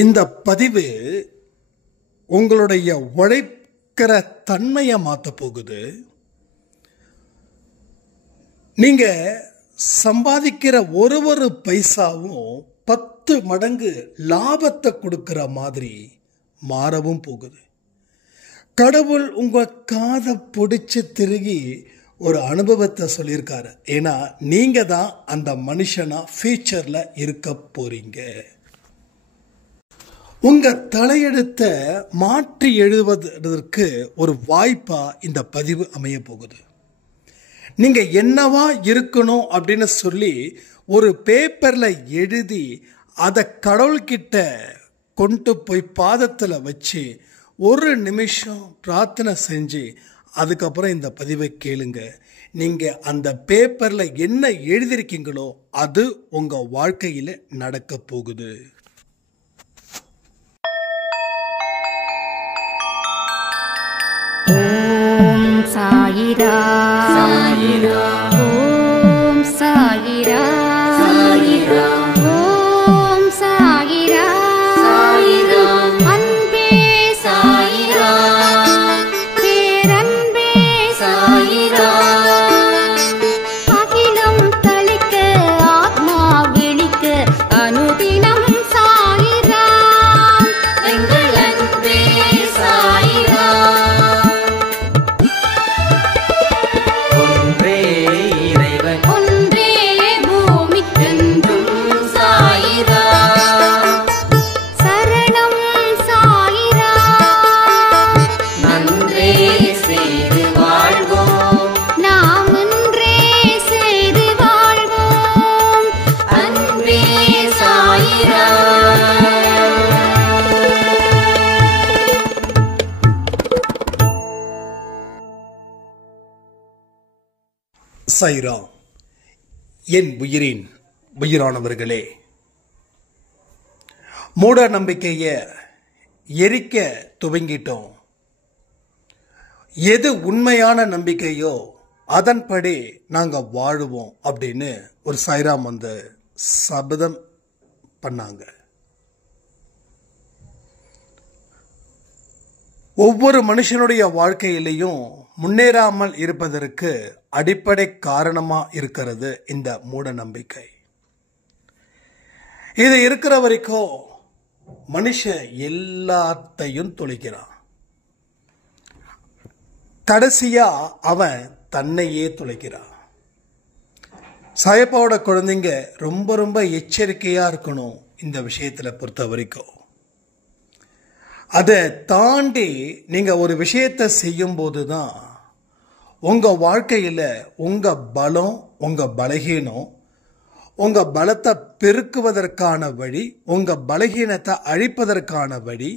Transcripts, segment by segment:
இந்த பதிவு உங்களுடைய உழைக்கிற தன்மையை மாற்ற போகுது. நீங்க சம்பாதிக்கிற ஒரு பைசாவும் 10 மடங்கு லாபத்தை கொடுக்கிற மாதிரி மாறவும் போகுது. கடவுள் உங்க காதை பிடிச்சு திருகி ஒரு அனுபவத்தை சொல்லியிருக்காரு. ஏன்னா நீங்க தான் அந்த மனுஷனா ஃபியூச்சர்ல இருக்க போறீங்க. உங்க தலையெழுத்தை மாற்றி எழுதுவதற்கு ஒரு வாய்ப்பா இந்த பதிவு அமைய போகுது. நீங்க என்னவா இருக்கணும் அப்படின்னு சொல்லி ஒரு பேப்பர்ல எழுதி அதை கடவுள்கிட்ட கொண்டு போய் பாதத்தில் வச்சு ஒரு நிமிஷம் பிரார்த்தனை செஞ்சு அதுக்கப்புறம் இந்த பதிவை கேளுங்க. நீங்க அந்த பேப்பர்ல என்ன எழுதியிருக்கீங்களோ அது உங்க வாழ்க்கையில நடக்க போகுது. ஓம் சாயிரா சாயிரா, ஓம் சாயிரா சாயிரா, ஓம் சாயிரா சாயிரா, அன்பே சாயிரா, பேரன்பே சாயிரா, அகிலம் தளிக்க ஆத்மா விழிக்க அனுதினம் சாயிரா, எங்கள் அன்பே சாயிரா. சாய்ராம். என் உயிரின் உயிரானவர்களே, மூட நம்பிக்கையை எரிக்க துவங்கிட்டோம். எது உண்மையான நம்பிக்கையோ அதன்படி நாங்கள் வாழுவோம் அப்படின்னு ஒரு சாய்ராம் வந்து சபதம் பண்ணாங்க. ஒவ்வொரு மனுஷனுடைய வாழ்க்கையிலையும் முன்னேறாமல் இருப்பதற்கு அடிப்படை காரணமா இருக்கிறது இந்த மூட நம்பிக்கை. இது இருக்கிற வரைக்கும் மனுஷன் எல்லாத்தையும் தொலைக்கிறான். கடைசியா அவன் தன்னையே தொலைக்கிறான். சாயப்பாவோட குழந்தைங்க ரொம்ப எச்சரிக்கையா இருக்கணும் இந்த விஷயத்துல பொறுத்த வரைக்கும். அதை தாண்டி நீங்க ஒரு விஷயத்தை செய்யும் போதுதான் உங்க வாழ்க்கையில உங்க பலம், உங்க பலகீனம், உங்க பலத்தை பெருக்குவதற்கான வழி, உங்க பலகீனத்தை அழிப்பதற்கான வழி,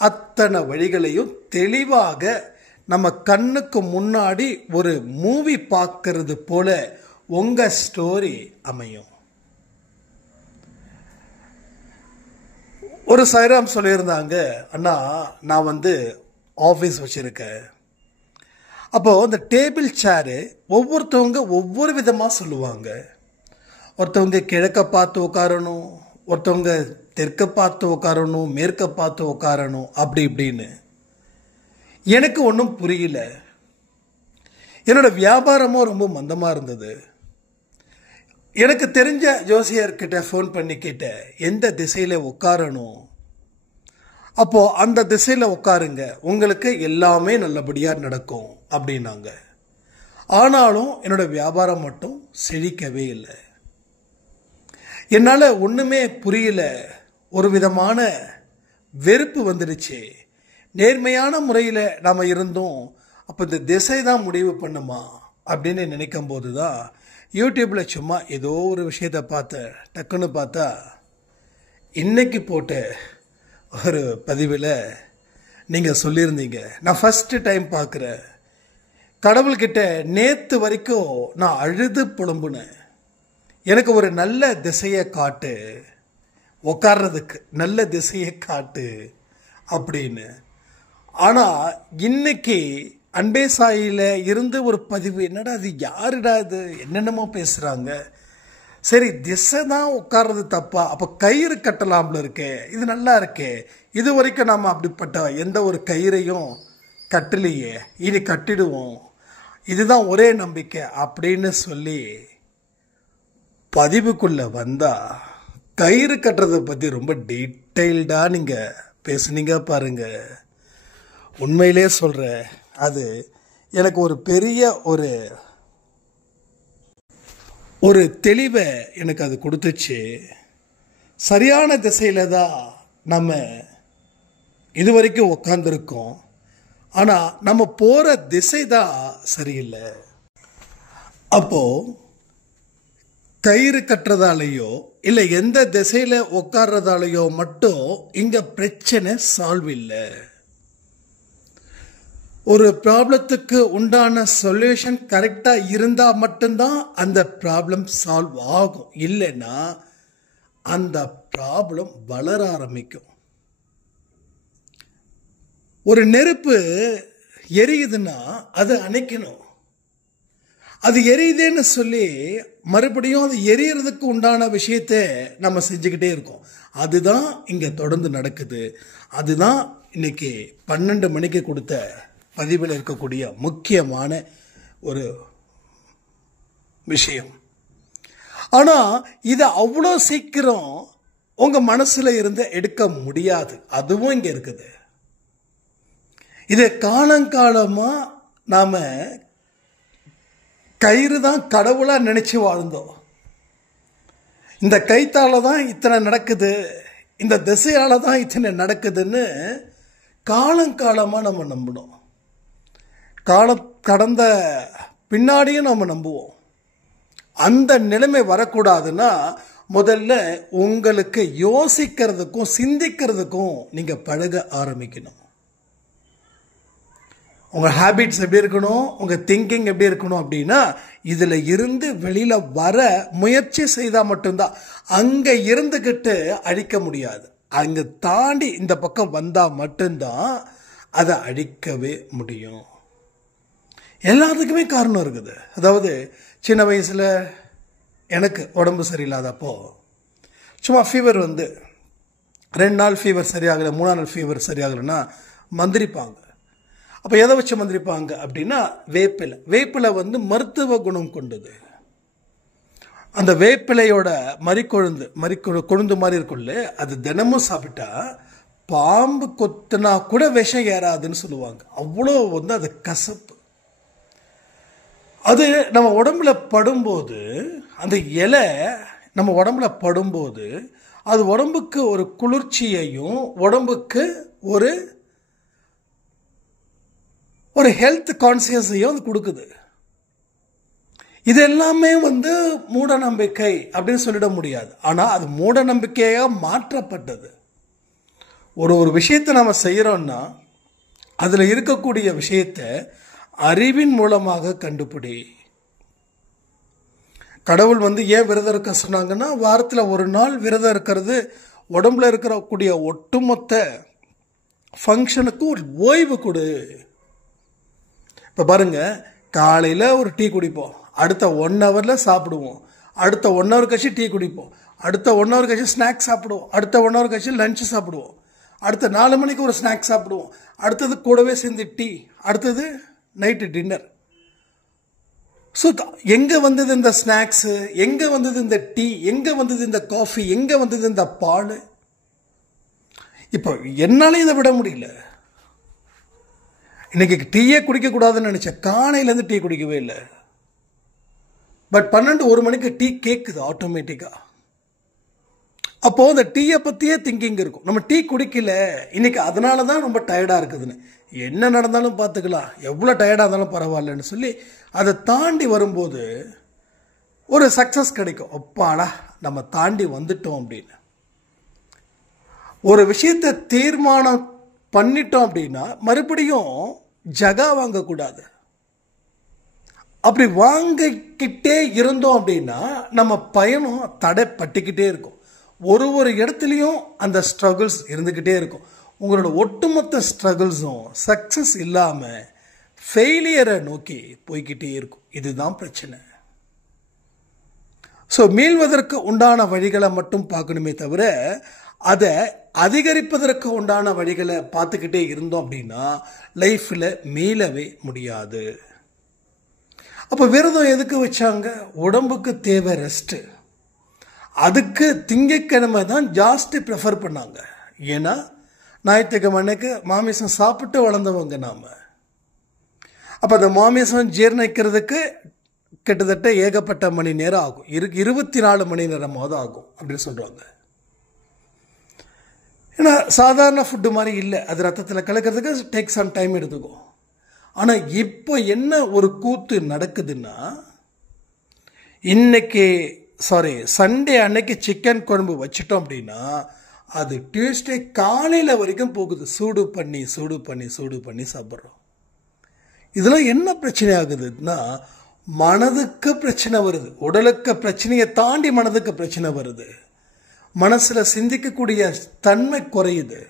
அத்தனை வழிகளையும் தெளிவாக நம்ம கண்ணுக்கு முன்னாடி ஒரு மூவி பார்க்கறது போல உங்க ஸ்டோரி அமையும். ஒரு சாய்ராம் சொல்லியிருந்தாங்க, அண்ணா நான் வந்து ஆஃபீஸ் வச்சிருக்கேன். அப்போ அந்த டேபிள் சேரு ஒவ்வொருத்தவங்க ஒவ்வொரு விதமாக சொல்லுவாங்க. ஒருத்தவங்க கிழக்க பார்த்து உட்காரணும், ஒருத்தவங்க தெற்க பார்த்து உட்காரணும், மேற்க பார்த்து உட்காரணும், அப்படி இப்படின்னு. எனக்கு ஒன்றும் புரியல. என்னோட வியாபாரமும் ரொம்ப மந்தமாக இருந்தது. எனக்கு தெரிஞ்ச ஜோசியர்கிட்ட ஃபோன் பண்ணி கேட்டேன், எந்த திசையில் உட்காரணும். அப்போ அந்த திசையில் உட்காருங்க, உங்களுக்கு எல்லாமே நல்லபடியாக நடக்கும் அப்படின்னாங்க. ஆனாலும் என்னோட வியாபாரம் மட்டும் செழிக்கவே இல்லை. என்னால் ஒன்றுமே புரியல. ஒரு விதமான வெறுப்பு வந்துடுச்சு. நேர்மையான முறையில் நாம் இருந்தோம். அப்போ இந்த திசை தான் முடிவு பண்ணுமா அப்படின்னு நினைக்கும் போது தான் யூடியூப்பில் சும்மா ஏதோ ஒரு விஷயத்தை பார்த்தேன். டக்குன்னு பார்த்தா இன்னைக்கு போட்ட ஒரு பதிவில் நீங்கள் சொல்லியிருந்தீங்க, நான் ஃபஸ்ட்டு டைம் பார்க்குறேன். கடவுள்கிட்ட நேற்று வரைக்கும் நான் அழுது புலம்புனேன். எனக்கு ஒரு நல்ல திசையை காட்டு, உட்கார்றதுக்கு நல்ல திசையை காட்டு அப்படின்னு. ஆனால் இன்னைக்கு அன்பே சாயில இருந்து ஒரு பதிவு, என்னடா அது, யாருடா இது, என்னென்னமோ பேசுகிறாங்க. சரி திசை தான் உட்கார்றது தப்பா, அப்போ கயிறு கட்டலாம்ல இருக்கே, இது நல்லா இருக்கே, இது வரைக்கும் நாம் அப்படிப்பட்ட எந்த ஒரு கயிறையும் கட்டலையே, இனி கட்டிடுவோம், இதுதான் ஒரே நம்பிக்கை அப்படின்னு சொல்லி பதிவுக்குள்ள வந்தா கயிறு கட்டுறதை பற்றி ரொம்ப டீட்டெயில்டாக நீங்கள் பேசுனீங்க பாருங்க. உண்மையிலே சொல்கிறேன், அது எனக்கு ஒரு பெரிய ஒரு தெளிவை எனக்கு அது கொடுத்துச்சு. சரியான திசையில் தான் நம்ம இது வரைக்கும் உட்காந்துருக்கோம், ஆனால் நம்ம போகிற திசை தான் சரியில்லை. அப்போது கயிறு கட்டுறதாலேயோ இல்லை எந்த திசையில் உட்கார்றதாலேயோ மட்டும் இங்கே பிரச்சனை சால்வ் இல்லை. ஒரு ப்ராப்ளத்துக்கு உண்டான சொல்யூஷன் கரெக்டாக இருந்தால் மட்டும்தான் அந்த ப்ராப்ளம் சால்வ் ஆகும். இல்லைன்னா அந்த ப்ராப்ளம் வளர ஆரம்பிக்கும். ஒரு நெருப்பு எரியுதுன்னா அதை அணைக்கணும். அது எரியுதேன்னு சொல்லி மறுபடியும் அது எரியறதுக்கு உண்டான விஷயத்தை நம்ம செஞ்சுக்கிட்டே இருக்கோம். அதுதான் இங்கே தொடர்ந்து நடக்குது. அதுதான் இன்னைக்கு 12 மணிக்கு கொடுத்த பதிவில் இருக்கக்கூடிய முக்கியமான ஒரு விஷயம். ஆனால் இதை அவ்வளோ சீக்கிரம் உங்கள் மனசில் இருந்து எடுக்க முடியாது. அதுவும் இங்கே இருக்குது. இதை காலங்காலமாக நாம் கயிறு தான் கடவுளாக நினச்சி வாழ்ந்தோம். இந்த கைத்தால தான் இத்தனை நடக்குது, இந்த திசையால தான் இத்தனை நடக்குதுன்னு காலங்காலமாக நம்ம நம்பணும். காலம் கடந்த பின்னாடியும் நம்ம நம்புவோம். அந்த நிலைமை வரக்கூடாதுன்னா முதல்ல உங்களுக்கு யோசிக்கிறதுக்கும் சிந்திக்கிறதுக்கும் நீங்கள் பழக ஆரம்பிக்கணும். உங்கள் ஹேபிட்ஸ் எப்படி இருக்கணும், உங்கள் திங்கிங் எப்படி இருக்கணும் அப்படின்னா இதில் இருந்து வெளியில் வர முயற்சி செய்தால் மட்டும்தான். அங்கே இருந்துக்கிட்டு அழிக்க முடியாது. அங்கே தாண்டி இந்த பக்கம் வந்தால் மட்டும்தான் அதை அழிக்கவே முடியும். எல்லாத்துக்குமே காரணம் இருக்குது. அதாவது சின்ன வயசில் எனக்கு உடம்பு சரியில்லாதப்போ சும்மா ஃபீவர் 2 நாள் ஃபீவர் சரியாகலை, 3 நாள் ஃபீவர் சரியாகலைன்னா மந்திரிப்பாங்க. அப்போ எதை வச்சு மந்திரிப்பாங்க அப்படின்னா வேப்பிலை மருத்துவ குணம் கொண்டது. அந்த வேப்பிலையோட கொழுந்து மாதிரி இருக்குள்ள அது தினமும் சாப்பிட்டா பாம்பு கொத்துனா கூட விஷம் ஏறாதுன்னு சொல்லுவாங்க. அவ்வளோ அது கசப்பு. அது நம்ம உடம்புல படும்போது, அந்த இலை நம்ம உடம்புல படும்போது அது உடம்புக்கு ஒரு குளிர்ச்சியையும் உடம்புக்கு ஒரு ஹெல்த் கான்சியஸையும் அது கொடுக்குது. இது எல்லாமே மூட நம்பிக்கை அப்படின்னு சொல்லிட முடியாது. ஆனால் அது மூட நம்பிக்கையாக மாற்றப்பட்டது. ஒரு விஷயத்தை நம்ம செய்கிறோம்னா அதில் இருக்கக்கூடிய விஷயத்தை அறிவின் மூலமாக கண்டுபிடி. கடவுள் ஏன் விரதம் இருக்க சொன்னாங்கன்னா, வாரத்தில் 1 நாள் விரதம் இருக்கிறது உடம்புல இருக்கக்கூடிய ஒட்டுமொத்த ஃபங்க்ஷனுக்கு ஒரு ஓய்வு கொடு. இப்போ பாருங்க, காலையில் ஒரு டீ குடிப்போம், அடுத்த 1 ஹவரில் சாப்பிடுவோம், அடுத்த 1 ஹவர் கழிச்சு டீ குடிப்போம், அடுத்த 1 ஹவர் கழிச்சு ஸ்நாக்ஸ் சாப்பிடுவோம், அடுத்த 1 ஹவர் கழிச்சு லஞ்சு சாப்பிடுவோம், அடுத்த 4 மணிக்கு ஒரு ஸ்நாக்ஸ் சாப்பிடுவோம், அடுத்தது கூடவே சேர்ந்து டீ, அடுத்தது நைட்டு டின்னர். ஸோ எங்கே வந்தது இந்த ஸ்நாக்ஸு, எங்கே வந்தது இந்த டீ, எங்கே வந்தது இந்த காஃபி, எங்கே வந்தது இந்த பால்? இப்போ என்னாலே இதை விட முடியல. இன்னைக்கு டீயே குடிக்கக்கூடாதுன்னு நினச்சேன், காலையிலேருந்து டீ குடிக்கவே இல்லை. பட் 12-1 மணிக்கு டீ கேட்குது ஆட்டோமேட்டிக்காக. அப்போது அந்த டீயை பற்றியே திங்கிங் இருக்கும். நம்ம டீ குடிக்கல இன்னைக்கு, அதனால தான் ரொம்ப டயர்டாக இருக்குதுன்னு. என்ன நடந்தாலும் பார்த்துக்கலாம், எவ்வளோ டயர்டாக இருந்தாலும் பரவாயில்லன்னு சொல்லி அதை தாண்டி வரும்போது ஒரு சக்ஸஸ் கிடைக்கும். அப்பாடா நம்ம தாண்டி வந்துட்டோம் அப்படின்னு. ஒரு விஷயத்தை தீர்மானம் பண்ணிட்டோம் அப்படின்னா மறுபடியும் ஜகா வாங்கக்கூடாது. அப்படி வாங்கிக்கிட்டே இருந்தோம் அப்படின்னா நம்ம பயணம் தடைப்பட்டுக்கிட்டே இருக்கும். ஒரு இடத்துலையும் அந்த ஸ்ட்ரகிள்ஸ் இருந்துக்கிட்டே இருக்கும். உங்களோட ஒட்டுமொத்த ஸ்ட்ரகிள்ஸும் சக்ஸஸ் இல்லாமல் ஃபெயிலியரை நோக்கி போய்கிட்டே இருக்கும். இதுதான் பிரச்சனை. ஸோ மீள்வதற்கு உண்டான வழிகளை மட்டும் பார்க்கணுமே தவிர அதை அதிகரிப்பதற்கு உண்டான வழிகளை பார்த்துக்கிட்டே இருந்தோம் அப்படின்னா லைஃப்பில் மீளவே முடியாது. அப்போ விரதம் எதுக்கு வச்சாங்க? உடம்புக்கு தேவை ரெஸ்ட்டு. அதுக்கு திங்கட்கிழமை தான் ஜாஸ்தி ப்ரிஃபர் பண்ணாங்க. ஏன்னா ஞாயிற்றுக்கிழமை அன்னைக்கு மாமிசம் சாப்பிட்டு வளர்ந்தவங்க நாம். அப்போ அந்த மாமிசம் ஜீர்ணிக்கிறதுக்கு கிட்டத்தட்ட ஏகப்பட்ட மணி நேரம் ஆகும். 24 மணி நேரமாவது ஆகும் அப்படின்னு சொல்கிறாங்க. ஏன்னா சாதாரண ஃபுட்டு மாதிரி இல்லை, அது ரத்தத்தில் கலக்கிறதுக்கு டேக் சம் டைம் எடுத்துக்கும். ஆனால் இப்போ என்ன ஒரு கூத்து நடக்குதுன்னா, சண்டே அன்னைக்கு சிக்கன் குழம்பு வச்சிட்டோம் அப்படின்னா அது டியூஸ்டே காலையில் வரைக்கும் போகுது. சூடு பண்ணி சாப்பிட்றோம். இதெல்லாம் என்ன பிரச்சனை ஆகுதுன்னா, மனதுக்கு பிரச்சனை வருது. உடலுக்கு பிரச்சனையை தாண்டி மனதுக்கு பிரச்சனை வருது. மனசில் சிந்திக்கக்கூடிய தன்மை குறையுது.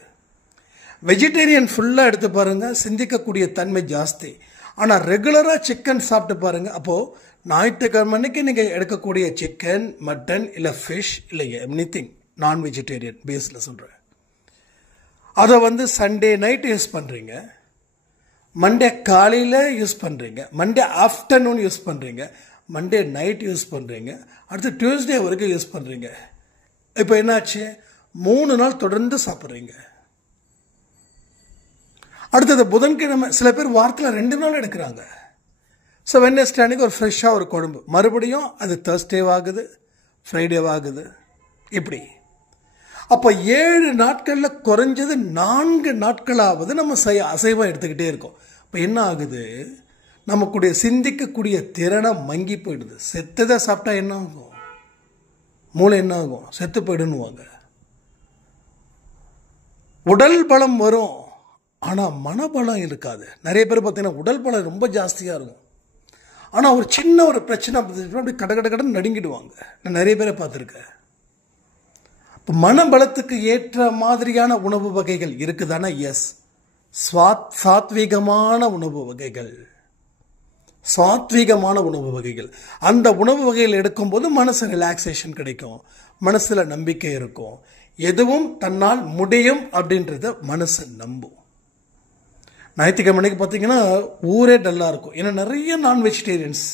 வெஜிடேரியன் ஃபுல்லாக எடுத்து பாருங்கள், சிந்திக்கக்கூடிய தன்மை ஜாஸ்தி. ஆனால் ரெகுலராக சிக்கன் சாப்பிட்டு பாருங்கள். அப்போது ஞாயிற்றுக்கிழமை அன்னைக்கு நீங்கள் எடுக்கக்கூடிய சிக்கன், மட்டன், இல்லை ஃபிஷ், இல்லை எனிதிங் நான் வெஜிடேரியன் பேஸில் சொல்கிறேன், அதை சண்டே நைட் யூஸ் பண்ணுறீங்க, மண்டே காலையில் யூஸ் பண்ணுறீங்க, மண்டே ஆஃப்டர்நூன் யூஸ் பண்ணுறீங்க, மண்டே நைட் யூஸ் பண்ணுறீங்க, அடுத்து டியூஸ்டே வரைக்கும் யூஸ் பண்ணுறீங்க. இப்போ என்னாச்சு? 3 நாள் தொடர்ந்து சாப்பிட்றீங்க. அடுத்தது புதன்கிழமை சில பேர் வாரத்தில் 2 நாள் எடுக்கிறாங்க. ஸோ வெட்னஸ்டே அன்னைக்கு ஒரு ஃப்ரெஷ்ஷாக ஒரு குழம்பு, மறுபடியும் அது தேர்ஸ்டேவாகுது, ஃப்ரைடேவாகுது, இப்படி. அப்போ 7 நாட்களில் குறைஞ்சது 4 நாட்களாவது நம்ம அசைவம் எடுத்துக்கிட்டே இருக்கோம். இப்போ என்ன ஆகுது? நமக்குடைய சிந்திக்கக்கூடிய திறனை மங்கி போயிடுது. செத்ததை சாப்பிட்டா என்ன ஆகும்? மூளை என்ன ஆகும்? செத்து போயிடுன்னுவாங்க. உடல் பலம் வரும், ஆனால் மனபலம் இருக்காது. நிறைய பேர் பார்த்தீங்கன்னா உடல் பலம் ரொம்ப ஜாஸ்தியாக இருக்கும், ஆனால் ஒரு சின்ன ஒரு பிரச்சனை அப்படி கடன்னு நடுங்கிடுவாங்க. நான் நிறைய பேரை பார்த்துருக்கேன். இப்போ மனபலத்துக்கு ஏற்ற மாதிரியான உணவு வகைகள் இருக்குதானா? எஸ். சாத்வீகமான உணவு வகைகள், அந்த உணவு வகைகள் எடுக்கும்போது மனசு ரிலாக்ஸேஷன் கிடைக்கும், மனசில் நம்பிக்கை இருக்கும், எதுவும் தன்னால் முடியும் அப்படின்றத மனசு நம்பும். ஞாயிற்றுக்கிழமைக்கு பார்த்தீங்கன்னா ஊரே டல்லாக இருக்கும். ஏன்னா நிறைய நான் வெஜிடேரியன்ஸ்.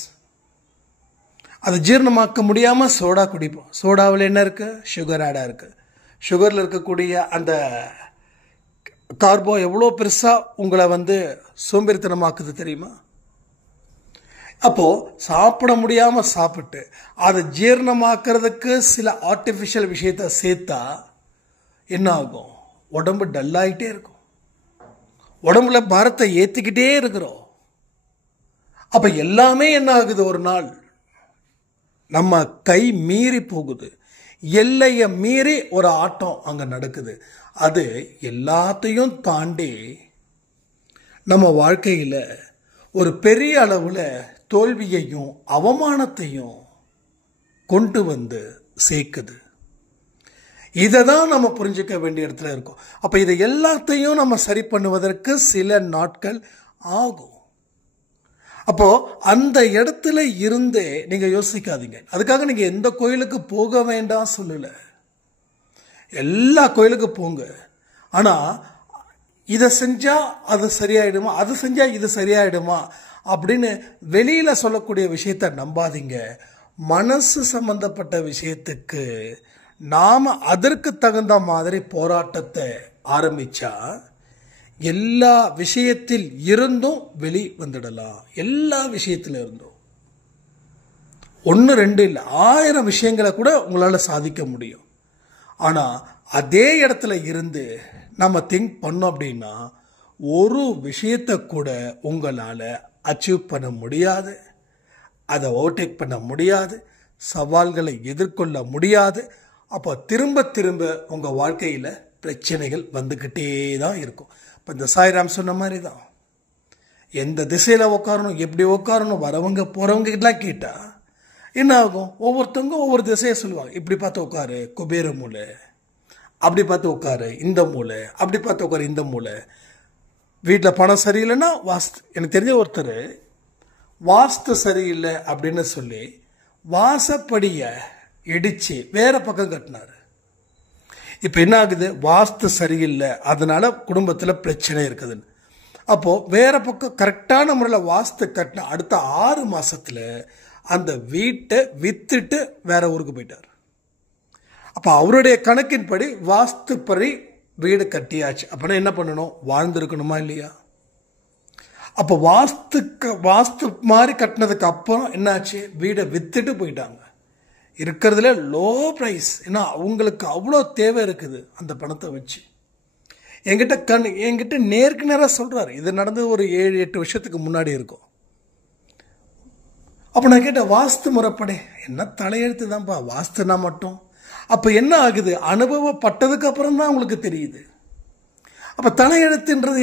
அது ஜீரணமாக்க முடியாமல் சோடா குடிப்போம். சோடாவில் என்ன இருக்குது? சுகர் ஆடாக இருக்குது. சுகரில் இருக்கக்கூடிய அந்த கார்போ எவ்வளோ பெருசாக உங்களை சோம்பேறித்தனமாக்குது தெரியுமா? அப்போது சாப்பிட முடியாமல் சாப்பிட்டு அதை ஜீரணமாக்குறதுக்கு சில ஆர்டிஃபிஷியல் விஷயத்தை சேர்த்தா என்ன ஆகும்? உடம்பு டல்லாகிட்டே இருக்கும், உடம்புல பாரத்தை ஏற்றிக்கிட்டே இருக்கிறோம். அப்போ எல்லாமே என்ன ஆகுது? ஒரு நாள் நம்ம கை மீறி போகுது, எல்லையை மீறி ஒரு ஆட்டம் அங்கே நடக்குது. அது எல்லாத்தையும் தாண்டி நம்ம வாழ்க்கையில் ஒரு பெரிய அளவில் தோல்வியையும் அவமானத்தையும் கொண்டு சேர்க்குது. இதை தான் நம்ம புரிஞ்சுக்க வேண்டிய இடத்துல இருக்கோம். அப்போ இதை எல்லாத்தையும் நம்ம சரி பண்ணுவதற்கு சில நாட்கள் ஆகும். அப்போ அந்த இடத்துல இருந்தே நீங்க யோசிக்காதீங்க. அதுக்காக நீங்க எந்த கோயிலுக்கு போக வேண்டாம் சொல்லல, எல்லா கோயிலுக்கு போங்க. ஆனா இதை செஞ்சா அது சரியாயிடுமா, அது செஞ்சா இது சரியாயிடுமா அப்படின்னு வெளியில சொல்லக்கூடிய விஷயத்த நம்பாதீங்க. மனசு சம்பந்தப்பட்ட விஷயத்துக்கு நாம அதற்கு தகுந்த மாதிரி போராட்டத்தை ஆரம்பிச்சா எல்லா விஷயத்தில் இருந்தும் வெளி வந்துடலாம். எல்லா விஷயத்தில் இருந்தும் 1 2 இல்லை, 1000 விஷயங்களை கூட உங்களால் சாதிக்க முடியும். ஆனால் அதே இடத்துல இருந்து நம்ம திங்க் பண்ணோம் அப்படின்னா ஒரு விஷயத்தை கூட உங்களால் அச்சீவ் பண்ண முடியாது, அதை ஓவர்டேக் பண்ண முடியாது, சவால்களை எதிர்கொள்ள முடியாது. அப்போ திரும்ப திரும்ப உங்கள் வாழ்க்கையில் பிரச்சனைகள் வந்துக்கிட்டே தான் இருக்கும். இப்போ இந்த சாய்ராம் சொன்ன மாதிரி தான், எந்த திசையில் உட்காரணும், எப்படி உட்காரணும், வரவங்க போகிறவங்க கிட்டலாம் கேட்டால் என்ன ஆகும்? ஒவ்வொருத்தவங்க ஒவ்வொரு திசையை சொல்லுவாங்க. இப்படி பார்த்து உட்காரு குபேர மூலை, அப்படி பார்த்து உட்காரு இந்த மூலை, அப்படி பார்த்து உட்காரு இந்த மூலை. வீட்டில் பணம் சரியில்லைன்னா வாஸ்து. எனக்கு தெரிஞ்ச ஒருத்தர் வாஸ்து சரியில்லை அப்படின்னு சொல்லி வாசப்படியை இடிச்சு வேற பக்கம் கட்டினாரு. இப்போ என்ன ஆகுது, வாஸ்து சரியில்லை, அதனால குடும்பத்தில் பிரச்சனை இருக்குதுன்னு. அப்போது வேற பக்கம் கரெக்டான முறையில் வாஸ்து கட்டின அடுத்த 6 மாதத்தில் அந்த வீட்டை விற்றுட்டு வேற ஊருக்கு போயிட்டார். அப்போ அவருடைய கணக்கின்படி வாஸ்துப்படி வீடு கட்டியாச்சு. அப்படின்னா என்ன பண்ணணும், வாழ்ந்துருக்கணுமா இல்லையா? அப்போ வாஸ்து மாதிரி கட்டினதுக்கு அப்புறம் என்னாச்சு, வீடை விற்றுட்டு போயிட்டாங்க. இருக்கிறதுல லோ ப்ரைஸ், ஏன்னா அவங்களுக்கு அவ்வளோ தேவை இருக்குது அந்த பணத்தை வச்சு. என்கிட்ட நேருக்கு நேராக சொல்கிறாரு. இது நடந்தது ஒரு 7-8 வருஷத்துக்கு முன்னாடி இருக்கும். அப்போ நான் கேட்டேன், வாஸ்து முறைப்படி என்ன தலையெழுத்து தான்ப்பா, வாஸ்துனா மட்டும். அப்போ என்ன ஆகுது, அனுபவப்பட்டதுக்கு அப்புறம் தான் உங்களுக்கு தெரியுது. அப்போ தலையெழுத்துன்றது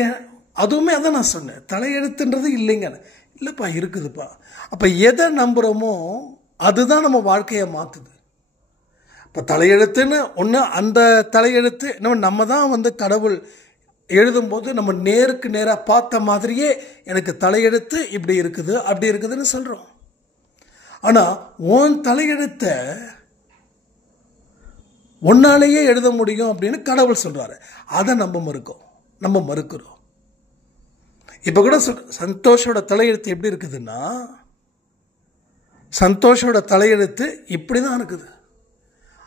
அதுவுமே அதான் நான் சொன்னேன், தலையெழுத்துன்றது இல்லைங்க. இல்லைப்பா இருக்குதுப்பா. அப்போ எதை நம்புகிறோமோ அதுதான் நம்ம வாழ்க்கையை மாற்றுது. இப்போ தலையெழுத்துன்னு ஒன்று, அந்த தலையெழுத்து நம்ம தான் கடவுள் எழுதும்போது நம்ம நேருக்கு நேராக பார்த்த மாதிரியே எனக்கு தலையெழுத்து இப்படி இருக்குது அப்படி இருக்குதுன்னு சொல்கிறோம். ஆனால் உன் தலையெழுத்தை ஒன்னாலேயே எழுத முடியும் அப்படின்னு கடவுள் சொல்கிறாரு. அதை நம்ம மறுக்கிறோம். இப்போ கூட சந்தோஷோட தலையெழுத்து எப்படி இருக்குதுன்னா, சந்தோஷோட தலையெழுத்து இப்படி தான் இருக்குது.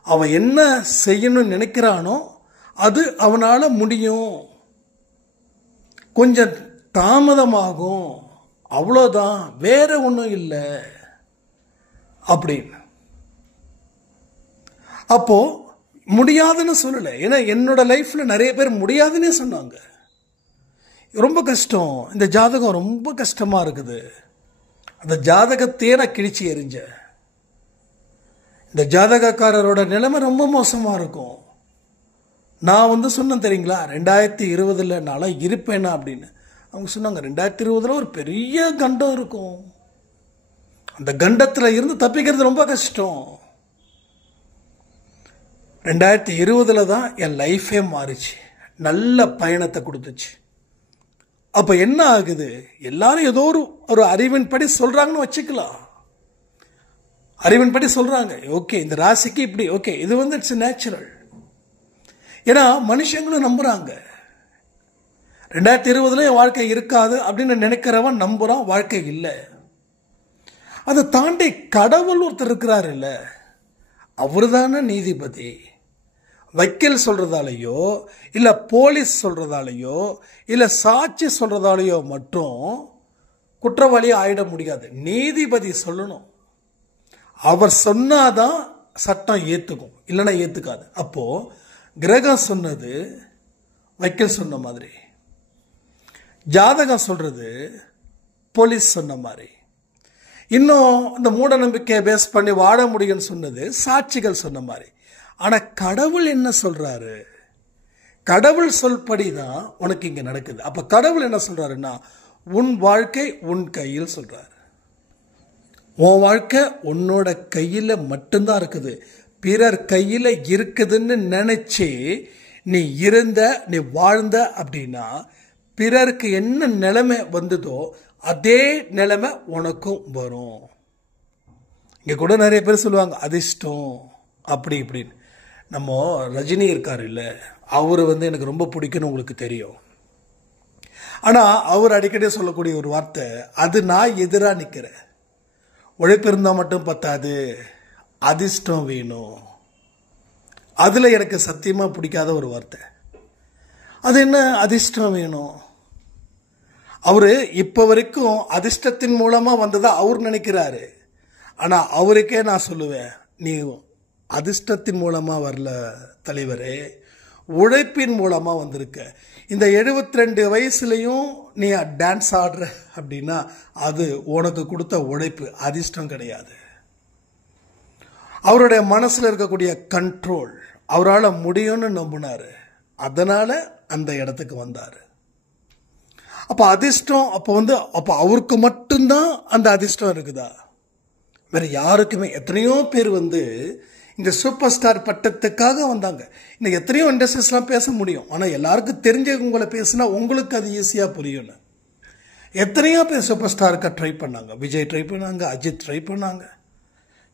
அவன் என்ன செய்யணும்னு நினைக்கிறானோ அது அவனால் முடியும், கொஞ்சம் தாமதமாகும், அவ்வளோதான், வேற ஒன்றும் இல்லை அப்படின்னு. அப்போ முடியாதுன்னு சொல்லலை. ஏன்னா என்னோட லைஃப்பில் நிறைய பேர் முடியாதுன்னே சொன்னாங்க. ரொம்ப கஷ்டம், இந்த ஜாதகம் ரொம்ப கஷ்டமாக இருக்குது. அந்த ஜாதகத்தையே நான் கிழிச்சு எறிஞ்சேன். இந்த ஜாதகக்காரரோட நிலைமை ரொம்ப மோசமாக இருக்கும். நான் சொன்னேன் தெரியுங்களா, 2020 நான்லாம் இருப்பேனா அப்படின்னு. அவங்க சொன்னாங்க 2020 ஒரு பெரிய கண்டம் இருக்கும், அந்த கண்டத்தில் இருந்து தப்பிக்கிறது ரொம்ப கஷ்டம். 2020 தான் என் லைஃபே மாறிச்சு, நல்ல பயணத்தை கொடுத்துச்சு. அப்போ என்ன ஆகுது, எல்லாரும் ஏதோ ஒரு அறிவின்படி சொல்கிறாங்கன்னு வச்சுக்கலாம். அறிவின்படி சொல்கிறாங்க, ஓகே இந்த ராசிக்கு இப்படி, ஓகே இது இட்ஸ் நேச்சுரல். ஏன்னா மனுஷங்களும் நம்புகிறாங்க. 2020 என் வாழ்க்கை இருக்காது அப்படின்னு நினைக்கிறவன் நம்புகிறான், வாழ்க்கை இல்லை. அதை தாண்டி கடவுள் ஒருத்தர் இருக்கிறார் இல்லை, அவர் தானே நீதிபதி. வக்கீல் சொல்கிறதாலேயோ இல்லை போலீஸ் சொல்கிறதாலேயோ இல்லை சாட்சி சொல்கிறதாலேயோ மட்டும் குற்றவாளியை ஆயிட முடியாது. நீதிபதி சொல்லணும், அவர் சொன்னாதான் சட்டம் ஏற்றுக்கும், இல்லைன்னா ஏற்றுக்காது. அப்போது கிரகம் சொன்னது வக்கீல் சொன்ன மாதிரி, ஜாதகம் சொல்கிறது போலீஸ் சொன்ன மாதிரி, இன்னும் இந்த மூட நம்பிக்கையை பேஸ் பண்ணி வாழ முடியும்னு சொன்னது சாட்சிகள் சொன்ன மாதிரி. ஆனால் கடவுள் என்ன சொல்கிறாரு, கடவுள் சொல்படி தான் உனக்கு இங்கே நடக்குது. அப்போ கடவுள் என்ன சொல்கிறாருன்னா, உன் வாழ்க்கை உன் கையில் சொல்கிறாரு. உன் வாழ்க்கை உன்னோட கையில் மட்டும்தான் இருக்குது. பிறர் கையில் இருக்குதுன்னு நினச்சி நீ நீ வாழ்ந்த அப்படின்னா பிறருக்கு என்ன நிலைமை வந்ததோ அதே நிலைமை உனக்கும் வரும். இங்கே கூட நிறைய பேர் சொல்லுவாங்க அதிர்ஷ்டம் அப்படி இப்படின்னு. நம்ம ரஜினி இருக்கார் இல்லை, அவர் எனக்கு ரொம்ப பிடிக்குன்னு உங்களுக்கு தெரியும். ஆனால் அவர் அடிக்கடி சொல்லக்கூடிய ஒரு வார்த்தை, அது நான் எதிராக நிற்கிறேன், உழைப்பு இருந்தால் மட்டும் பத்தாது, அதிர்ஷ்டம் வேணும். அதில் எனக்கு சத்தியமாக பிடிக்காத ஒரு வார்த்தை. அது என்ன அதிர்ஷ்டம் வேணும்? அவர் இப்போ வரைக்கும் அதிர்ஷ்டத்தின் மூலமாக வந்ததா அவர் நினைக்கிறாரு. ஆனால் அவருக்கே நான் சொல்லுவேன், நீ அதிர்ஷ்டத்தின் மூலமாக வரல தலைவரே, உழைப்பின் மூலமாக வந்திருக்க. இந்த 72 வயசுலையும் நீ டான்ஸ் ஆடுற அப்படின்னா அது உனக்கு கொடுத்த உழைப்பு, அதிர்ஷ்டம் கிடையாது. அவருடைய மனசில் இருக்கக்கூடிய கண்ட்ரோல், அவரால் முடியும்னு நம்பினார், அதனால் அந்த இடத்துக்கு வந்தார். அப்போ அதிர்ஷ்டம் அப்போ அவருக்கு மட்டும்தான் அந்த அதிர்ஷ்டம் இருக்குதா? வேறு யாருக்குமே. எத்தனையோ பேர் இந்த சூப்பர் ஸ்டார் பட்டத்துக்காக வந்தாங்க. இன்னைக்கு எத்தனையோ இண்டஸ்ட்ரீஸ்லாம் பேச முடியும், ஆனால் எல்லாருக்கும் தெரிஞ்சவங்களை பேசினா உங்களுக்கு அது ஈஸியாக புரியும். எத்தனையோ பேர் சூப்பர் ஸ்டாருக்கு ட்ரை பண்ணாங்க. விஜய் ட்ரை பண்ணாங்க, அஜித் ட்ரை பண்ணாங்க,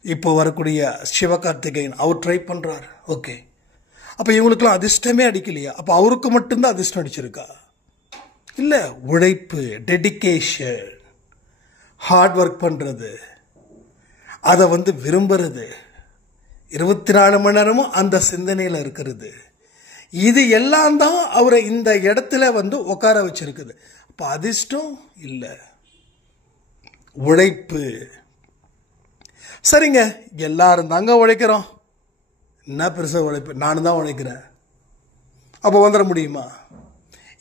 இப்போ வரக்கூடிய சிவகார்த்திகேயன் அவர் ட்ரை பண்ணுறாரு. ஓகே, அப்போ இவங்களுக்குலாம் அதிர்ஷ்டமே அடிக்கலையா? அப்போ அவருக்கு மட்டும்தான் அதிர்ஷ்டம் அடிச்சிருக்கா? இல்லை, உழைப்பு, டெடிக்கேஷன், ஹார்ட் ஒர்க் பண்ணுறது, அதை விரும்புறது, 24 மணி நேரமும் அந்த சிந்தனையில் இருக்கிறது, இது எல்லாம் தான் அவரை இந்த இடத்துல உட்கார வச்சிருக்குது. அப்போ அதிர்ஷ்டம் இல்லை, உழைப்பு. சரிங்க, எல்லாரும் தாங்க உழைக்கிறோம், என்ன பெருசாக உழைப்பு, நானும் தான் உழைக்கிறேன், அப்போ வந்துட முடியுமா?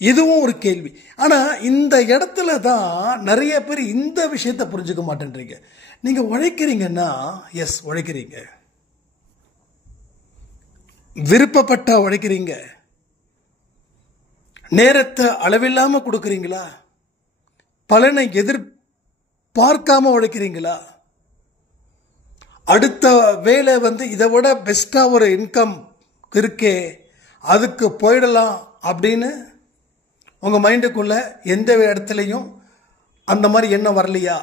இதுவும் ஒரு கேள்வி. ஆனால் இந்த இடத்துல தான் நிறைய பேர் இந்த விஷயத்தை புரிஞ்சுக்க மாட்டேன்றீங்க. நீங்கள் உழைக்கிறீங்கன்னா எஸ் உழைக்கிறீங்க, விருப்பப்பட்ட உழைக்கிறீங்க, நேரத்தை அளவில்லாமல் கொடுக்குறீங்களா? பலனை எதிர்பார்க்காம உழைக்கிறீங்களா? அடுத்த வேலை இதை விட பெஸ்ட்டாக ஒரு இன்கம் இருக்கே, அதுக்கு போயிடலாம் அப்படின்னு உங்கள் மைண்டுக்குள்ள எந்த இடத்துலையும் அந்த மாதிரி எண்ணம் வரலையா?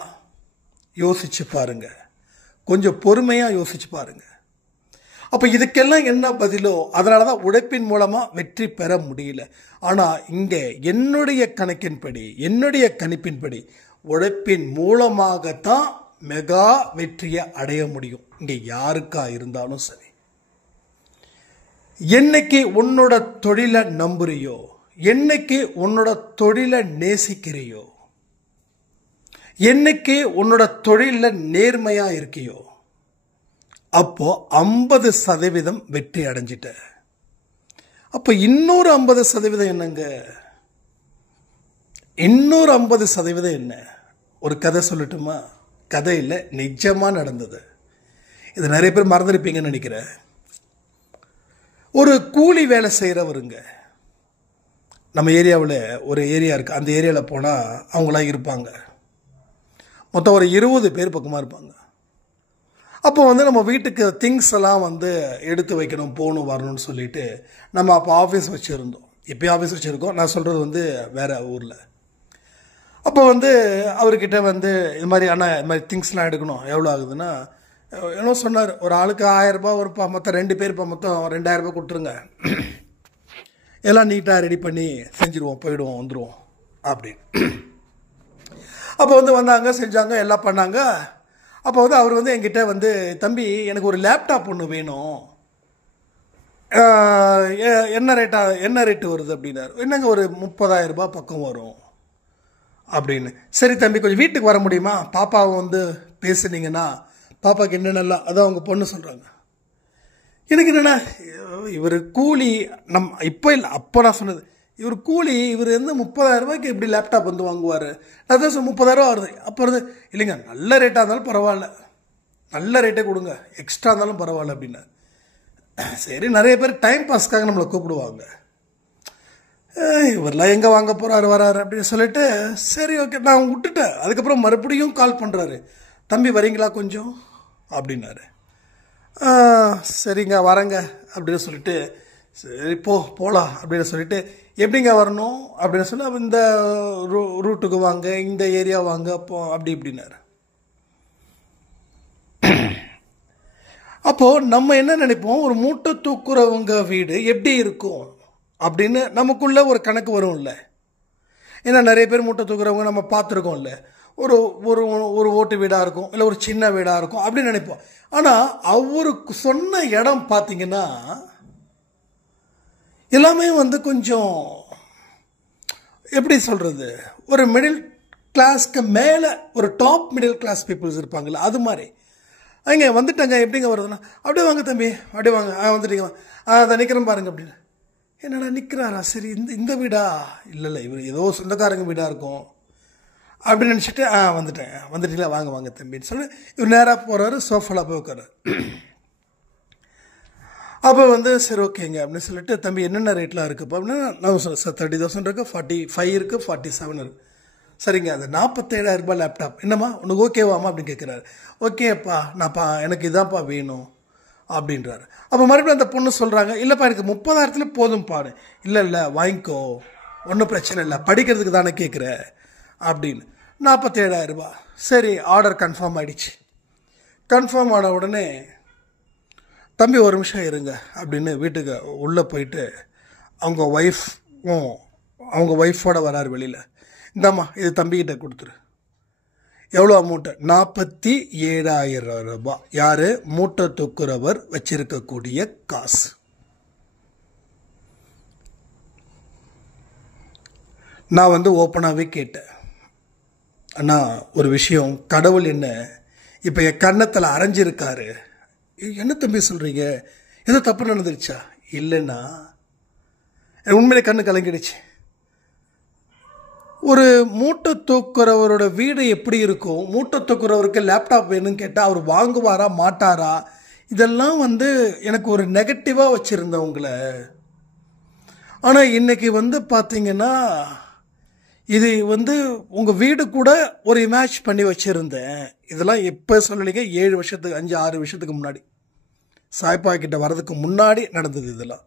யோசிச்சு பாருங்க, கொஞ்சம் பொறுமையாக யோசிச்சு பாருங்க. அப்போ இதுக்கெல்லாம் என்ன பதிலோ? அதனால தான் உழைப்பின் மூலமாக வெற்றி பெற முடியல. ஆனால் இங்கே என்னுடைய கணிப்பின்படி உழைப்பின் மூலமாகத்தான் மெகா வெற்றியை அடைய முடியும். இங்கே யாருக்கா இருந்தாலும் சரி, என்னைக்கு உன்னோட தொழிலை நம்புறியோ, என்னைக்கு உன்னோட தொழிலை நேசிக்கிறியோ, என்னைக்கு உன்னோட தொழிலில் நேர்மையாக இருக்கியோ, அப்போ 50% வெற்றி அடைஞ்சிட்ட. அப்போ இன்னொரு 50% என்னங்க? இன்னொரு 50% என்ன? ஒரு கதை சொல்லட்டுமா? கதை இல்லை, நிஜமாக நடந்தது. இது நிறைய பேர் மறந்துருப்பீங்கன்னு நினைக்கிறேன். ஒரு கூலி வேலை செய்கிறவருங்க, நம்ம ஏரியாவில் ஒரு ஏரியா இருக்குது, அந்த ஏரியாவில் போனால் அவங்களாம் இருப்பாங்க. மொத்தம் ஒரு 20 பேர் பக்கமாக இருப்பாங்க. அப்போ நம்ம வீட்டுக்கு திங்ஸ் எல்லாம் எடுத்து வைக்கணும், போகணும் வரணும்னு சொல்லிட்டு நம்ம அப்போ ஆஃபீஸ் வச்சுருந்தோம். இப்போயும் ஆஃபீஸ் வச்சுருக்கோம், நான் சொல்கிறது வேறு ஊரில். அப்போ அவர்கிட்ட இது மாதிரி அண்ணா இது மாதிரி திங்ஸ்லாம் எடுக்கணும், எவ்வளோ ஆகுதுன்னா என்ன சொன்னார், ஒரு ஆளுக்கு 1000 ரூபாய் வருப்பா, மொத்தம் 2 பேர், இப்போ மொத்தம் 2000 ரூபாய் கொடுத்துருங்க, எல்லாம் நீட்டாக ரெடி பண்ணி செஞ்சுருவோம், போயிடுவோம், வந்துடுவோம் அப்படின்னு. அப்போ வந்தாங்க, செஞ்சாங்க, எல்லாம் பண்ணாங்க. அப்போ அவர் என்கிட்ட தம்பி எனக்கு ஒரு லேப்டாப் ஒன்று வேணும், என்ன ரேட்டு வருது அப்படின்னாரு. என்னங்க ஒரு 30,000 ரூபாய் பக்கம் வரும் அப்படின்னு. சரி தம்பி, கொஞ்சம் வீட்டுக்கு வர முடியுமா? பாப்பாவை பேசுனீங்கன்னா பாப்பாவுக்கு என்னென்னலாம், அதான் அவங்க பொண்ணு சொல்கிறாங்க. எனக்கு என்னென்னா, இவர் கூலி இப்போ இல்லை, அப்போ நான் சொன்னது, இவர் கூலி, இவர் 30,000 ரூபாய்க்கு எப்படி லேப்டாப் வாங்குவார்? நான் தான் 30,000 ரூபா வருது. அப்போ இல்லைங்க, நல்ல ரேட்டாக இருந்தாலும் பரவாயில்ல, நல்ல ரேட்டே கொடுங்க, எக்ஸ்ட்ரா இருந்தாலும் பரவாயில்ல அப்படின்னா. சரி, நிறைய பேர் டைம் பாஸ்க்காக நம்மளை கூப்பிடுவாங்க, இவரெலாம் எங்கே வாங்க போகிறாரு வராரு அப்படின்னு சொல்லிட்டு, சரி ஓகே நான் விட்டுட்டேன். அதுக்கப்புறம் மறுபடியும் கால் பண்ணுறாரு, தம்பி வரீங்களா கொஞ்சம் அப்படின்னாரு. சரிங்க வரேங்க அப்படின்னு சொல்லிட்டு, சரி போகலாம் அப்படின்னு சொல்லிட்டு, எப்படிங்க வரணும் அப்படின்னு சொல்லி, இந்த ரூட்டுக்கு வாங்க, இந்த ஏரியா வாங்க, அப்போ அப்படி இப்படின்னாரு. அப்போது நம்ம என்ன நினைப்போம், ஒரு மூட்டை தூக்குறவங்க வீடு எப்படி இருக்கும் அப்படின்னு நமக்குள்ள ஒரு கணக்கு வரும்ல. ஏன்னா நிறைய பேர் மூட்டை தூக்குறவங்க நம்ம பார்த்துருக்கோம்ல, ஒரு ஒரு ஒரு ஓட்டு வீடாக இருக்கும், இல்லை ஒரு சின்ன வீடாக இருக்கும் அப்படின்னு நினைப்போம். ஆனால் அவருக்கு சொன்ன இடம் பார்த்தீங்கன்னா எல்லாமே கொஞ்சம் எப்படி சொல்கிறது, ஒரு மிடில் கிளாஸ்க்கு மேலே ஒரு டாப் மிடில் கிளாஸ் பீப்புள்ஸ் இருப்பாங்கள்ல, அது மாதிரி. அங்கே வந்துட்டாங்க, எப்படிங்க வருதுன்னா, அப்படியே வாங்க தம்பி, அப்படியே வாங்க, வந்துட்டீங்க, அதை நிற்கிறேன் பாருங்க அப்படின்னு. என்னடா நிற்கிறாரா, சரி இந்த வீடா, இல்லை இவர் ஏதோ சொந்தக்காரங்க வீடாக இருக்கும் அப்படின்னு நினச்சிட்டு, வந்துட்டீங்களா, வாங்க வாங்க தம்பின்னு சொல்லி இவர் நேராக போகிறாரு, சோஃபாவில் போய் உட்காராரு. அப்போ சரி ஓகேங்க அப்படின்னு சொல்லிட்டு, தம்பி என்னென்ன ரேட்லாம் இருக்குப்பா அப்படின்னா, நான் சொன்னேன் சார் 30,000 இருக்குது, 45 இருக்குது, 47 இருக்குது. சரிங்க, அந்த 47,000 ரூபாய் லேப்டாப் என்னம்மா உனக்கு ஓகேவாம்மா அப்படின்னு கேட்குறாரு. ஓகேப்பா, எனக்கு இதான்ப்பா வேணும் அப்படின்றாரு. அப்போ மறுபடியும் அந்த பொண்ணு சொல்கிறாங்க, இல்லைப்பா எனக்கு 30,000 போதும்ப்பாடு. இல்லை வாங்கிக்கோ, ஒன்றும் பிரச்சனை இல்லை, படிக்கிறதுக்கு தானே கேட்குற அப்படின்னு. 47,000 ரூபாய். சரி, ஆர்டர் கன்ஃபார்ம் ஆகிடுச்சு. கன்ஃபார்ம் ஆன உடனே தம்பி ஒரு நிமிஷம் இருங்க அப்படின்னு வீட்டுக்கு உள்ளே போயிட்டு அவங்க ஒய்ஃபோட வராரு வெளியில். இந்தாம்மா இது தம்பிக்கிட்ட கொடுத்துரு. எவ்வளோ அமௌண்ட்டு? 47,000 ரூபாய். யார்? மூட்டை தூக்குறவர் வச்சிருக்கக்கூடிய காசு. நான் ஓப்பனாகவே கேட்டேன், அண்ணா ஒரு விஷயம், கடவுள் என்ன இப்போ என் கன்னத்தில் அரைஞ்சிருக்காரு. என்ன தம்பி சொல்கிறீங்க? ஏதோ தப்பு நடந்துருச்சா? இல்லைன்னா உண்மையிலே கண்ணு கலங்கிடுச்சு. ஒரு மூட்டை தூக்குறவரோட வீடு எப்படி இருக்கும்? மூட்டை தூக்குறவருக்கு லேப்டாப் வேணும்னு கேட்டால் அவர் வாங்குவாரா மாட்டாரா? இதெல்லாம் எனக்கு ஒரு நெகட்டிவாக வச்சுருந்தவங்கள. ஆனால் இன்றைக்கி பார்த்தீங்கன்னா இது உங்கள் வீடு கூட ஒரு இமேஜ் பண்ணி வச்சுருந்தேன். இதெல்லாம் எப்போ சொல்லலைங்க, 7 வருஷத்துக்கு 5-6 வருஷத்துக்கு முன்னாடி, சாய்ப்பா கிட்ட வர்றதுக்கு முன்னாடி நடந்தது இதெல்லாம்.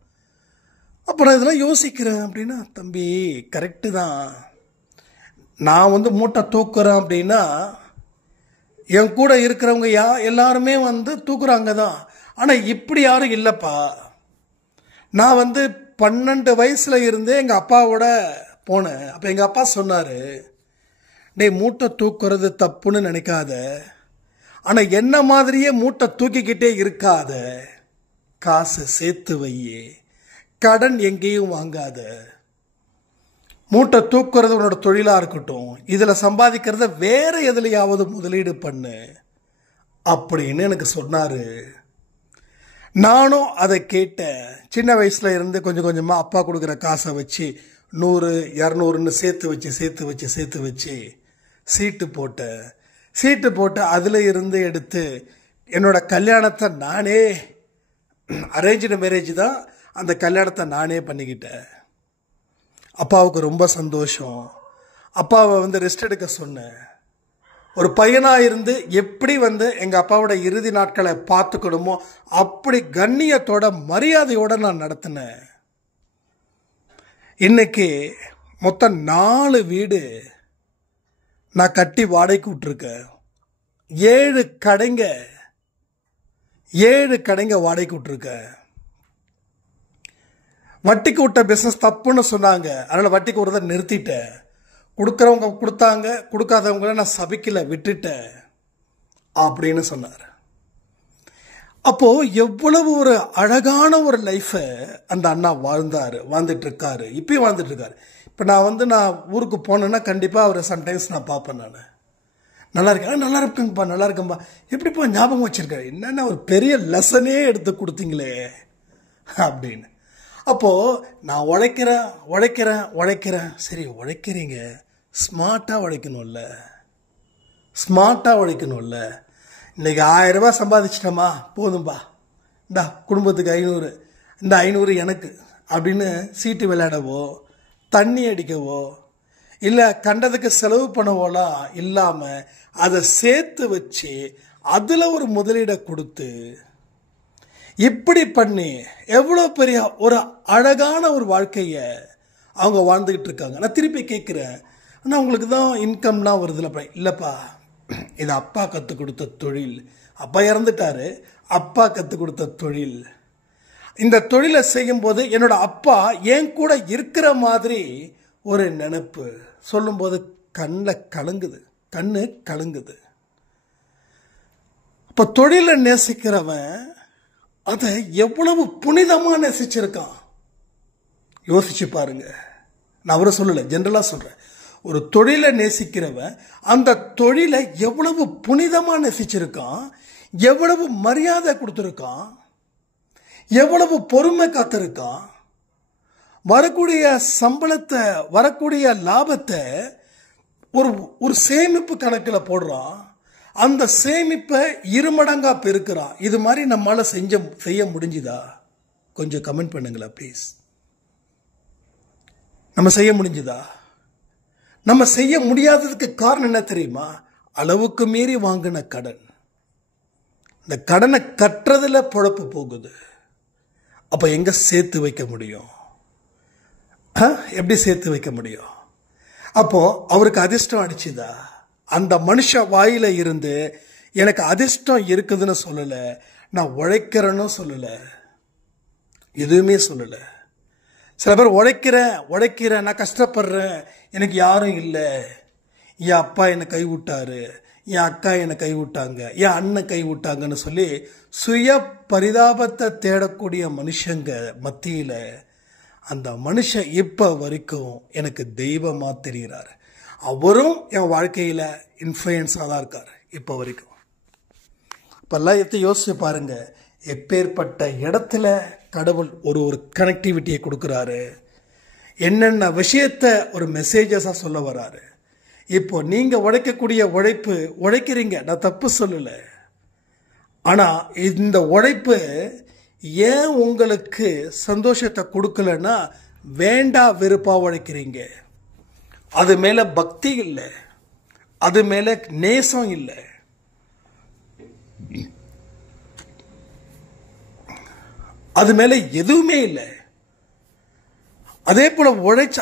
அப்புறம் இதெல்லாம் யோசிக்கிறேன் அப்படின்னா, தம்பி கரெக்டு தான், நான் மூட்டை தூக்குறேன் அப்படின்னா என் கூட இருக்கிறவங்க எல்லாருமே தூக்குறாங்க தான். ஆனால் இப்படி யாரும் இல்லைப்பா. நான் 12 வயசில் இருந்தே எங்கள் அப்பாவோட போனேன். அப்போ எங்கள் அப்பா சொன்னார், டேய் மூட்டை தூக்குறது தப்புன்னு நினைக்காத, ஆனால் என்ன மாதிரியே மூட்டை தூக்கிக்கிட்டே இருக்காத, காசு சேர்த்து வையே, கடன் எங்கேயும் வாங்காத, மூட்டை தூக்குறது உன்னோட தொழிலாக இருக்கட்டும், இதில் சம்பாதிக்கிறத வேற எதுலையாவது முதலீடு பண்ணு அப்படின்னு எனக்கு சொன்னார். நானும் அதை கேட்டேன். சின்ன வயசில் இருந்து கொஞ்சம் கொஞ்சமாக அப்பா கொடுக்குற காசை வச்சு 100-200ன்னு சேர்த்து வச்சு சீட்டு போட்டு அதில் இருந்து எடுத்து என்னோட கல்யாணத்தை நானே, அரேஞ்சு மேரேஜ் தான், அந்த கல்யாணத்தை நானே பண்ணிக்கிட்டேன். அப்பாவுக்கு ரொம்ப சந்தோஷம். அப்பாவை ரெஸ்ட் எடுக்க சொன்னேன். ஒரு பையனாக இருந்து எப்படி எங்கள் அப்பாவோட இறுதி நாட்களை பார்த்துக்கணுமோ அப்படி கண்ணியத்தோட மரியாதையோடு நான் நடத்தினேன். இன்னைக்கு மொத்தம் 4 வீடு நான் கட்டி வாடகைக்கு விட்டுருக்கேன். 7 கடைங்க வாடகைக்கு விட்டுருக்கேன். வட்டிக்கு விட்ட பிஸ்னஸ் தப்புன்னு சொன்னாங்க, அதனால் வட்டிக்கு விடுறத நிறுத்திட்டேன். கொடுக்குறவங்க கொடுத்தாங்க, கொடுக்காதவங்கள நான் சபிக்கல, விட்டுட்டேன் அப்படின்னு சொன்னார். அப்போது எவ்வளவு ஒரு அழகான ஒரு லைஃப்பை அந்த அண்ணா வாழ்ந்துட்டு இருக்காரு, இப்பயும் வாழ்ந்துட்டு இருக்காரு. இப்போ நான் ஊருக்கு போனேன்னா கண்டிப்பாக அவரை சம்டைம்ஸ் நான் பார்ப்பேன். நான் நல்லா இருக்கேன்ப்பா, எப்படிப்பா ஞாபகம் வச்சுருக்காரு, என்னென்ன ஒரு பெரிய லெசனே எடுத்து கொடுத்தீங்களே அப்படின்னு. அப்போது நான் உழைக்கிறேன். சரி உழைக்கிறீங்க, ஸ்மார்ட்டாக உழைக்கணும்ல. இன்றைக்கி 1000 ரூபாய் சம்பாதிச்சிட்டோமா, போதும்பா, இந்தா குடும்பத்துக்கு 500, இந்த 500 எனக்கு அப்படின்னு சீட்டு விளையாடவோ தண்ணி அடிக்கவோ இல்லை கண்டதுக்கு செலவு பண்ணவோலாம் இல்லாமல் அதை சேர்த்து வச்சு அதில் ஒரு முதலீடை கொடுத்து இப்படி பண்ணி எவ்வளோ பெரிய ஒரு அழகான ஒரு வாழ்க்கையை அவங்க வாழ்ந்துக்கிட்டு இருக்காங்க. நான் திருப்பி கேட்குறேன், ஆனால் உங்களுக்கு தான் இன்கம்லாம் வருதுல்லப்பா. இல்லைப்பா, இது அப்பா கற்றுக் கொடுத்த தொழில். அப்பா இறந்துட்டாரு, அப்பா கற்றுக் கொடுத்த தொழில். இந்த தொழிலை செய்யும்போது என்னோட அப்பா என் கூட இருக்கிற மாதிரி ஒரு நினைப்பு சொல்லும்போது கண்ணு கலங்குது. அப்போ தொழிலை நேசிக்கிறவன் அதை எவ்வளவு புனிதமாக நேசிச்சிருக்கான் யோசிச்சு பாருங்க. நான் அவரை சொல்லலை, ஜென்ரலாக சொல்கிறேன். ஒரு தொழிலை நேசிக்கிறவன் அந்த தொழிலை எவ்வளவு புனிதமாக நேசிச்சிருக்கான், எவ்வளவு மரியாதை கொடுத்துருக்கான், எவ்வளவு பொறுமை காத்திருக்கான். வரக்கூடிய சம்பளத்தை, வரக்கூடிய லாபத்தை ஒரு சேமிப்பு கணக்கில் போடுறான். அந்த சேமிப்பை 2 மடங்கா பெருக்கிறான். இது மாதிரி நம்மளால செய்ய முடிஞ்சுதா? கொஞ்சம் கமெண்ட் பண்ணுங்களா ப்ளீஸ். நம்ம செய்ய முடிஞ்சுதா? நம்ம செய்ய முடியாததுக்கு காரணம் என்ன தெரியுமா? அளவுக்கு மீறி வாங்கின கடன். இந்த கடனை கட்டுறதுல பொழப்பு போகுது. அப்ப எங்க சேர்த்து வைக்க முடியும்? எப்படி சேர்த்து வைக்க முடியும்? அப்போ அவருக்கு அதிர்ஷ்டம் அடிச்சுதா? அந்த மனுஷ வாயில இருந்து எனக்கு அதிர்ஷ்டம் இருக்குதுன்னு சொல்லலை, நான் உழைக்கிறேன்னு சொல்லலை, எதுவுமே சொல்லலை. சில பேர் உழைக்கிறேன், நான் கஷ்டப்படுறேன், எனக்கு யாரும் இல்லை, என் அப்பா என்னை கைவிட்டாரு, என் அக்கா என்னை கைவிட்டாங்க, என் அண்ணன் கைவிட்டாங்கன்னு சொல்லி சுய பரிதாபத்தை தேடக்கூடிய மனுஷங்க மத்தியில் அந்த மனுஷன் இப்போ வரைக்கும் எனக்கு தெய்வமாக தெரிகிறார். அவரும் என் வாழ்க்கையில் இன்ஃப்ளூயன்ஸாக தான் இருக்கார் இப்போ வரைக்கும். இப்போல்லாம் யோசிச்சு பாருங்க, எப்பேற்பட்ட இடத்துல கடவுள் ஒரு கனெக்டிவிட்டியை கொடுக்குறாரு, என்னென்ன விஷயத்தை ஒரு மெசேஜஸாக சொல்ல வராரு. இப்போ நீங்கள் உழைக்கக்கூடிய உழைக்கிறீங்க, நான் தப்பு சொல்லலை. ஆனால் இந்த உழைப்பு ஏன் உங்களுக்கு சந்தோஷத்தை கொடுக்கலன்னா வேண்டா வெறுப்பா உழைக்கிறீங்க. அது மேலே பக்தி இல்லை, அது மேலே நேசம் இல்லை. அது மேலே எதுவுமே இல்லை. அதே போல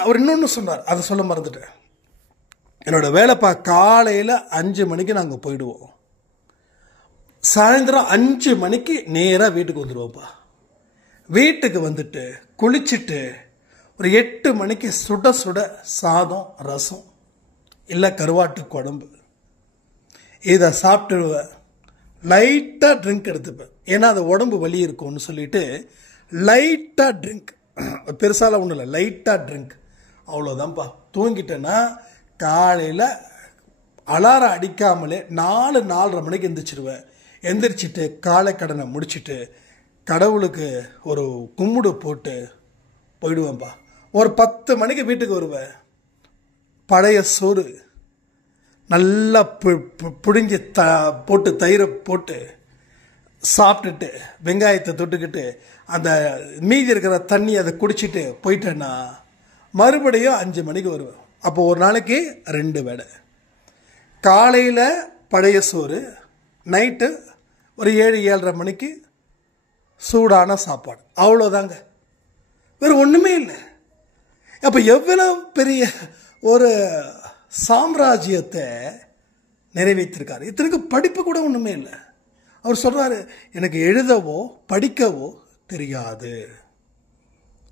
அவர் இன்னொன்று சொன்னார், அதை சொல்ல மறந்துட்டேன். என்னோட வேலைப்பா காலையில் 5 மணிக்கு நாங்கள் போயிடுவோம், சாயந்தரம் 5 மணிக்கு நேராக வீட்டுக்கு வந்துடுவோம்ப்பா. வீட்டுக்கு வந்துட்டு குளிச்சுட்டு ஒரு 8 மணிக்கு சுட சுட சாதம், ரசம் இல்லை கருவாட்டு குழம்பு இதை சாப்பிட்டுடுவேன். லைட்டாக ட்ரிங்க் எடுத்துப்பேன், ஏன்னா அது உடம்பு வலி இருக்கும்னு சொல்லிட்டு லைட்டாக ட்ரிங்க், பெருசாலாம் ஒன்றும் இல்லை, லைட்டாக ட்ரிங்க், அவ்வளோதான்ப்பா. தூங்கிட்டேன்னா காலையில் அலாரம் அடிக்காமலே 4-4:30 மணிக்கு எந்திரிச்சிடுவேன். எந்திரிச்சிட்டு காலை கடனை முடிச்சுட்டு கடவுளுக்கு ஒரு கும்பிடு போட்டு போயிடுவேன்ப்பா. ஒரு 10 மணிக்கு வீட்டுக்கு வருவேன். பழைய சோறு நல்லா புழிஞ்சி போட்டு தயிரை போட்டு சாப்பிட்டுட்டு வெங்காயத்தை தொட்டுக்கிட்டு அந்த மீதி இருக்கிற தண்ணி அதை குடிச்சிட்டு போயிட்டேன்னா மறுபடியும் 5 மணிக்கு வருவேன். அப்போ ஒரு நாளைக்கு 2 வேளை, காலையில் பழைய சோறு, நைட்டு ஒரு 7-7:30 மணிக்கு சூடான சாப்பாடு, அவ்வளோதாங்க, வேறு ஒன்றுமே இல்லை. அப்போ எவ்வளோ பெரிய ஒரு சாம்ராஜ்யத்தை நிறைவேற்றிருக்காரு. இத்தனைக்கு படிப்பு கூட ஒன்றுமே இல்லை. அவர் சொல்கிறாரு, எனக்கு எழுதவோ படிக்கவோ தெரியாது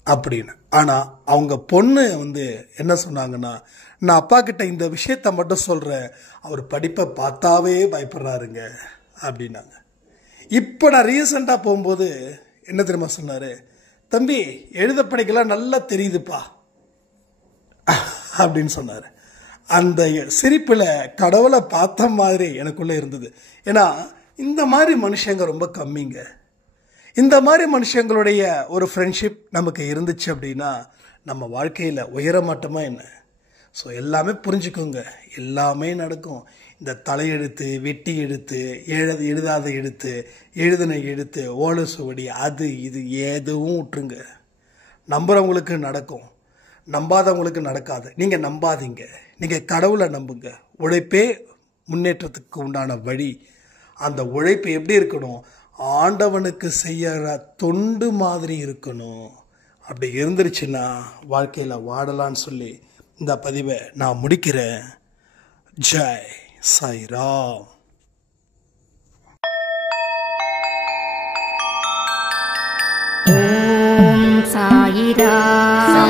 அப்படின்னு. ஆனால் அவங்க பொண்ணு என்ன சொன்னாங்கன்னா, நான் அப்பா கிட்ட இந்த விஷயத்த மட்டும் சொல்கிறேன், அவர் படிப்பை பார்த்தாவே பயப்படுறாருங்க அப்படின்னாங்க. இப்போ நான் ரீசெண்டாக போகும்போது என்ன தெரியுமா சொன்னார், தம்பி எழுத படிக்கலாம் நல்லா தெரியுதுப்பா அப்படின்னு சொன்னார். அந்த சிரிப்பில் கடவுளை பார்த்த மாதிரி எனக்குள்ளே இருந்தது. ஏன்னா இந்த மாதிரி மனுஷங்க ரொம்ப கம்மிங்க. இந்த மாதிரி மனுஷங்களுடைய ஒரு ஃப்ரெண்ட்ஷிப் நமக்கு இருந்துச்சு அப்படின்னா நம்ம வாழ்க்கையில் உயர மாட்டோமா என்ன? ஸோ எல்லாமே புரிஞ்சுக்கோங்க, எல்லாமே நடக்கும். இந்த தலையெழுத்து, வெட்டி எழுத்து, எழுதாத எழுத்து, எழுதின எழுத்து, ஓலை சுவடி, அது இது எதுவும் விட்டுருங்க. நம்புகிறவங்களுக்கு நடக்கும், நம்பாதவங்களுக்கு நடக்காது. நீங்கள் நம்பாதீங்க, நீங்கள் கடவுளை நம்புங்க. உழைப்பே முன்னேற்றத்துக்கு உண்டான வழி. அந்த உழைப்பு எப்படி இருக்கணும்? ஆண்டவனுக்கு செய்யற தொண்டு மாதிரி இருக்கணும். அப்படி இருந்துருச்சுன்னா வாழ்க்கையில் வாடலான்னு சொல்லி இந்த பதிவை நான் முடிக்கிறேன். ஜெய் சாய்ராம். ஓம் சாயிராம்.